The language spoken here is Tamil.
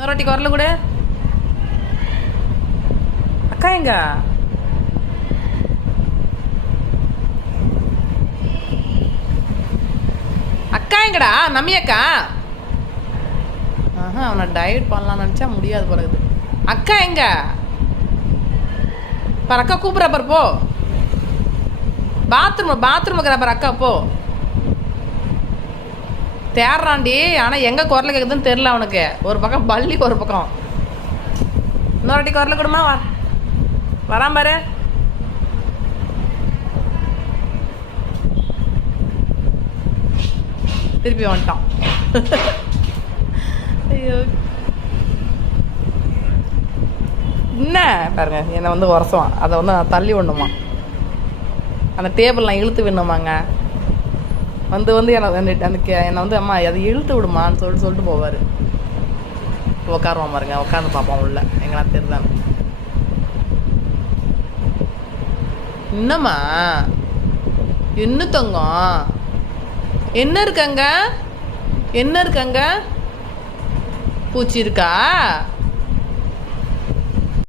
இன்னொரு வாட்டி குரல் கூட. அக்கா எங்க? அக்கா எங்கடா? மம்மி அக்கா. அவனை டயட் பண்ணலாம்னு நினச்சா முடியாது போல இருக்குது. அக்கா எங்க? பாரு அக்கா கூப்பிட்ற பாரு, போ. பாத்ரூமுக்கு பாரு அக்கா, போ. தேடுறான்டி, ஆனால் எங்கே குரல் கேட்குதுன்னு தெரில அவனுக்கு. ஒரு பக்கம் பள்ளி, ஒரு பக்கம். இன்னொரு வாட்டி குரல் கொடுமா. வரான் பாரு. திருப்பி வந்துட்டான். ஐயோ, என்ன பாருங்க, என்னை வந்து உரசுவான். அதை வந்து நான் தள்ளி விடணுமா, அந்த டேபிள் நான் இழுத்து விடணுமாங்க. வந்து என்னை வந்து அம்மா அதை இழுத்து விடுமான்னு சொல்லிட்டு போவார். உட்காருவான் பாருங்க, உட்காந்து பார்ப்பான் உள்ள எங்களா தெரியுதான். என்னம்மா என்ன தங்கம், என்ன இருக்காங்க, என்ன இருக்காங்க? பூச்சி இருக்கா?